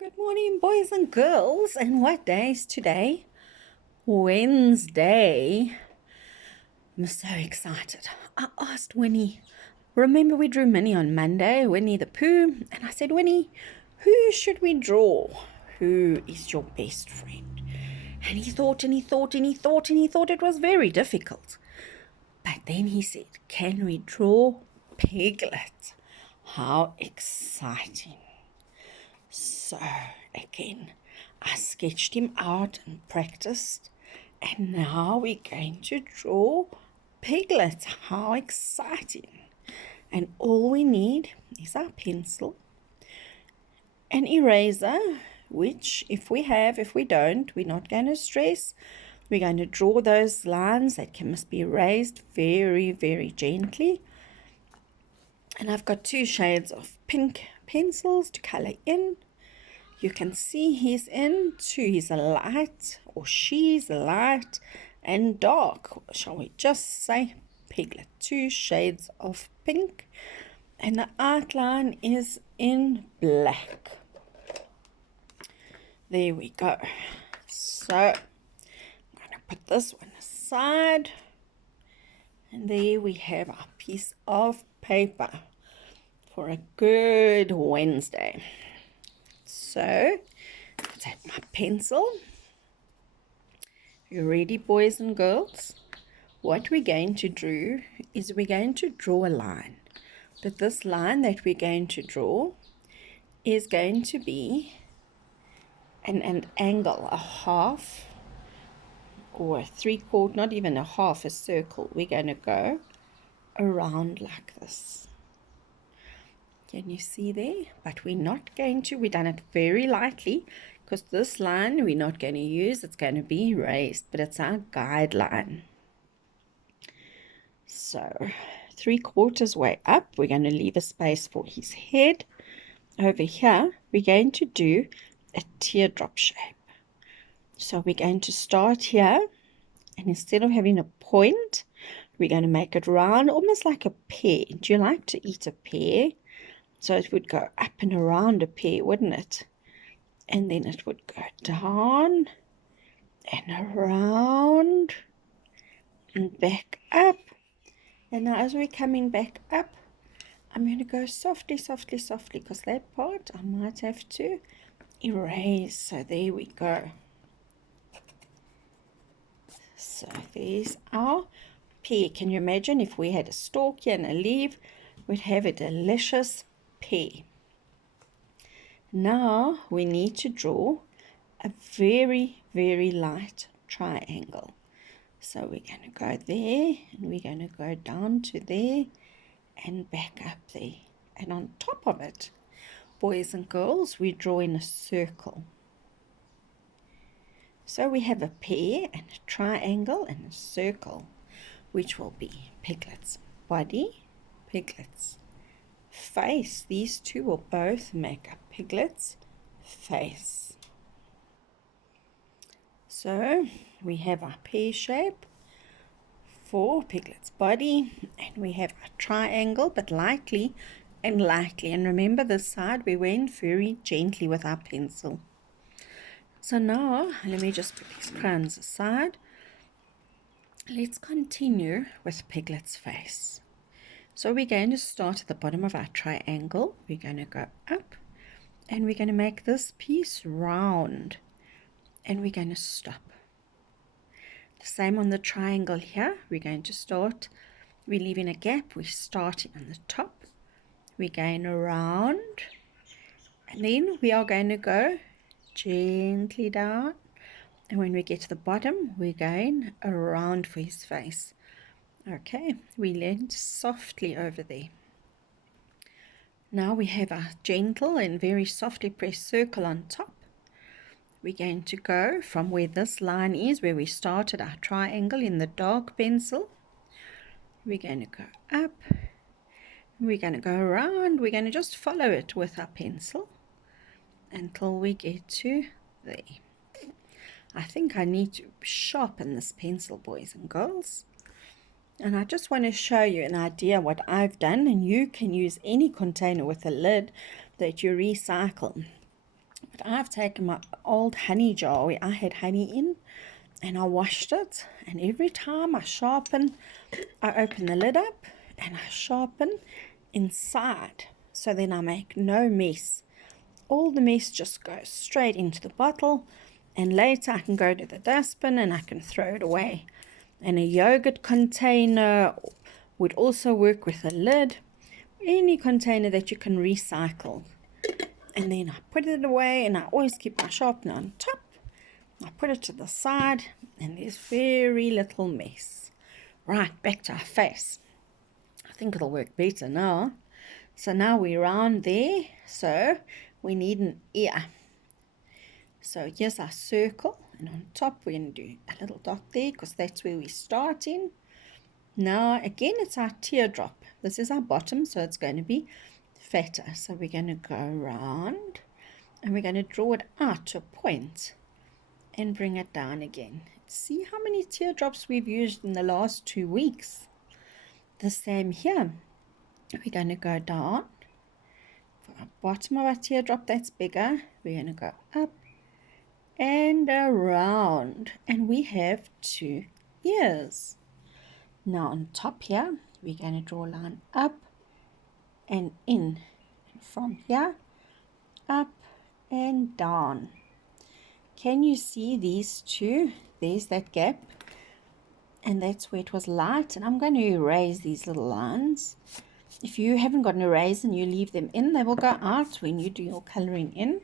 Good morning, boys and girls. And what day is today? Wednesday. I'm so excited. I asked Winnie, remember we drew Minnie on Monday, Winnie the Pooh, and I said, Winnie, who should we draw? Who is your best friend? And he thought and he thought and he thought and he thought it was very difficult. But then he said, can we draw Piglet? How exciting. So again, I sketched him out and practiced, and now we're going to draw Piglet. How exciting. And all we need is our pencil, an eraser, which if we have, if we don't, we're not going to stress. We're going to draw those lines that must be erased very, very gently. And I've got two shades of pink pencils to color in. You can see he's in two. He's a light, or she's a light and dark. Shall we just say Piglet? Two shades of pink. And the outline is in black. There we go. So I'm going to put this one aside. And there we have our piece of paper for a good Wednesday. So, take my pencil. You ready, boys and girls? What we're going to do is we're going to draw a line. But this line that we're going to draw is going to be an angle, a half or a 3/4, not even a half, a circle. We're going to go around like this. Can you see there? But we're not going to, we've done it very lightly because this line we're not going to use. It's going to be erased, but it's our guideline. So 3/4 way up, we're going to leave a space for his head. Over here, we're going to do a teardrop shape. So we're going to start here, and instead of having a point, we're going to make it round, almost like a pear. Do you like to eat a pear? So it would go up and around a pear, wouldn't it? And then it would go down and around and back up. And now as we're coming back up, I'm going to go softly, softly, softly, because that part I might have to erase. So there we go. So there's our pear. Can you imagine if we had a stalk here and a leaf? We'd have a delicious pear. Now we need to draw a very, very light triangle. So we're going to go there, and we're going to go down to there and back up there. And on top of it, boys and girls, we're drawing a circle. So we have a pear and a triangle and a circle, which will be Piglet's body, Piglet's face. These two will both make up Piglet's face. So we have our pear shape for Piglet's body, and we have a triangle, but lightly and lightly. And remember, this side we went very gently with our pencil. So now let me just put these crayons aside. Let's continue with Piglet's face. So we're going to start at the bottom of our triangle. We're going to go up, and we're going to make this piece round, and we're going to stop. The same on the triangle here. We're going to start, we're leaving a gap, we're starting on the top, we're going around, and then we are going to go gently down, and when we get to the bottom, we're going around for his face. Okay, we leaned softly over there. Now we have our gentle and very softly pressed circle on top. We're going to go from where this line is, where we started our triangle in the dark pencil. We're going to go up. We're going to go around. We're going to just follow it with our pencil until we get to there. I think I need to sharpen this pencil, boys and girls. And I just want to show you an idea what I've done, and you can use any container with a lid that you recycle. But I've taken my old honey jar where I had honey in, and I washed it, and every time I sharpen, I open the lid up and I sharpen inside, so then I make no mess. All the mess just goes straight into the bottle, and later I can go to the dustbin and I can throw it away. And a yogurt container would also work with a lid, any container that you can recycle. And then I put it away, and I always keep my sharpener on top. I put it to the side, and there's very little mess. Right, back to our face. I think it'll work better now. So now we're round there, so we need an ear. So here's our circle, and on top we're going to do a little dot there because that's where we're starting. Now again, it's our teardrop. This is our bottom, so it's going to be fatter. So we're going to go round, and we're going to draw it out to a point and bring it down again. See how many teardrops we've used in the last 2 weeks. The same here. We're going to go down. For our bottom of our teardrop that's bigger, we're going to go up and around, and we have 2 ears. Now on top here, we're going to draw a line up and in, and from here up and down. Can you see these 2? There's that gap, and that's where it was light, and I'm going to erase these little lines. If you haven't got an eraser and you leave them in, they will go out when you do your coloring in.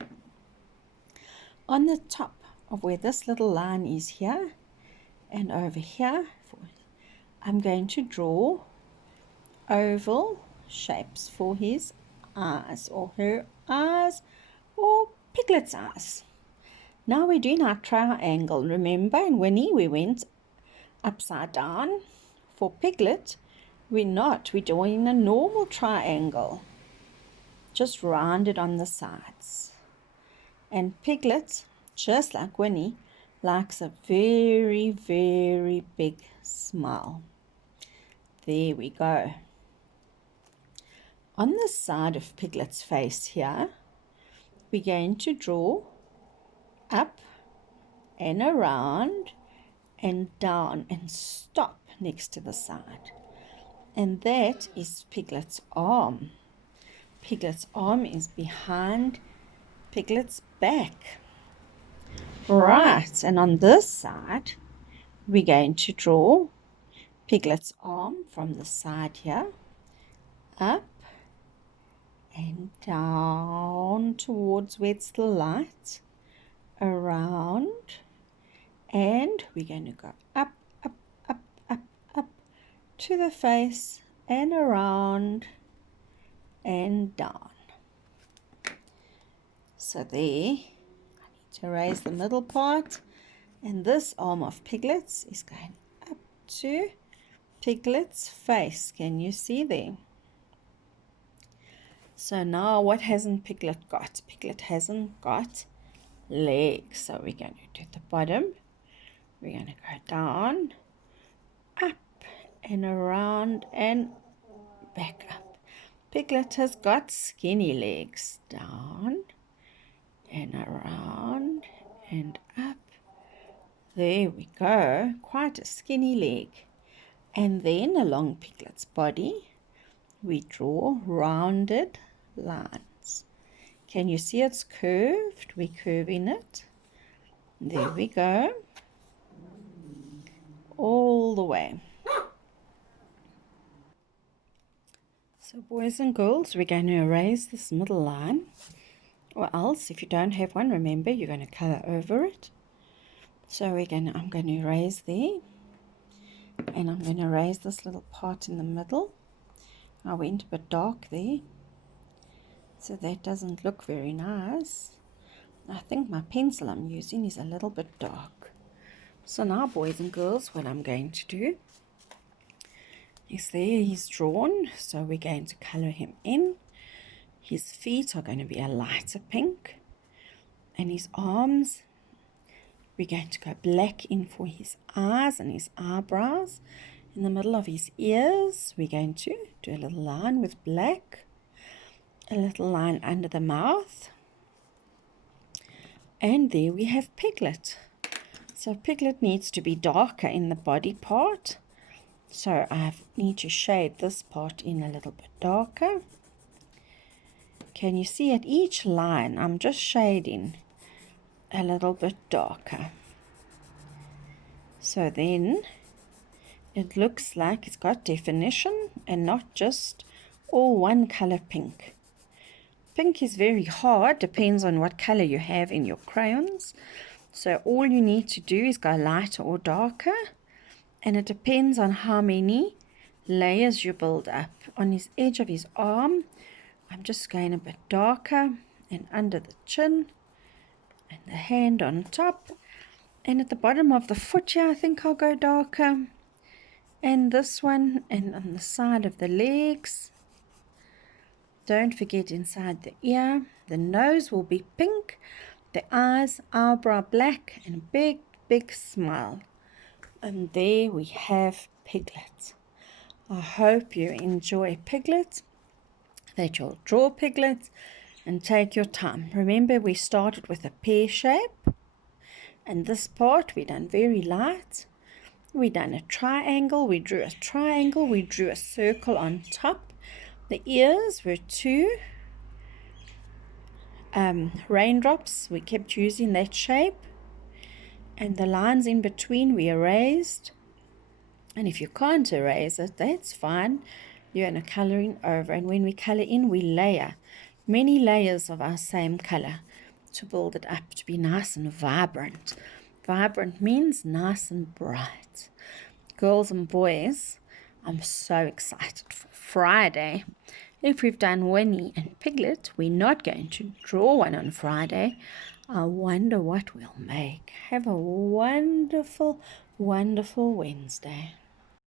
On the top of where this little line is here and over here, I'm going to draw oval shapes for his eyes, or her eyes, or Piglet's eyes. Now we're doing our triangle. Remember, in Winnie we went upside down. For Piglet, we're doing a normal triangle, just rounded on the sides. And Piglet, just like Winnie, likes a very, very big smile. There we go. On the side of Piglet's face here, we're going to draw up and around and down and stop next to the side. And that is Piglet's arm. Piglet's arm is behind Piglet's back. Right, and on this side, we're going to draw Piglet's arm from the side here, up and down towards where it's the light, around, and we're going to go up, up, up, up, up to the face and around and down. So there, I need to erase the middle part, and this arm of Piglet's is going up to Piglet's face. Can you see there? So now what hasn't Piglet got? Piglet hasn't got legs. So we're going to do the bottom. We're going to go down, up and around and back up. Piglet has got skinny legs. Down and around and up. There we go. Quite a skinny leg. And then along Piglet's body, we draw rounded lines. Can you see it's curved? We're curving it. There we go. All the way. So boys and girls, we're going to erase this middle line. Or else, if you don't have one, remember, you're going to color over it. So I'm going to erase there. And I'm going to erase this little part in the middle. I went a bit dark there, so that doesn't look very nice. I think my pencil I'm using is a little bit dark. So now, boys and girls, what I'm going to do is there he's drawn, so we're going to color him in. His feet are going to be a lighter pink, and his arms, we're going to go black in for his eyes and his eyebrows. In the middle of his ears, we're going to do a little line with black, a little line under the mouth, And there we have Piglet. So Piglet needs to be darker in the body part. So I need to shade this part in a little bit darker. Can you see at each line I'm just shading a little bit darker. So then it looks like it's got definition and not just all one color pink. Pink is very hard, depends on what color you have in your crayons. So all you need to do is go lighter or darker, and it depends on how many layers you build up. On his edge of his arm, I'm just going a bit darker, and under the chin, and the hand on top, and at the bottom of the foot here I think I'll go darker, and this one, and on the side of the legs. Don't forget inside the ear. The nose will be pink, the eyes, eyebrow black, and a big smile. And there we have Piglet. I hope you enjoy Piglet, that you'll draw Piglet and take your time. Remember, we started with a pear shape, and this part we done very light. We done a triangle, we drew a triangle, we drew a circle on top. The ears were two raindrops. We kept using that shape, and the lines in between we erased. And if you can't erase it, that's fine. You're going to coloring over, and when we color in, we layer many layers of our same color to build it up to be nice and vibrant. Vibrant means nice and bright. Girls and boys, I'm so excited for Friday. If we've done Winnie and Piglet, we're not going to draw one on Friday. I wonder what we'll make. Have a wonderful, wonderful Wednesday.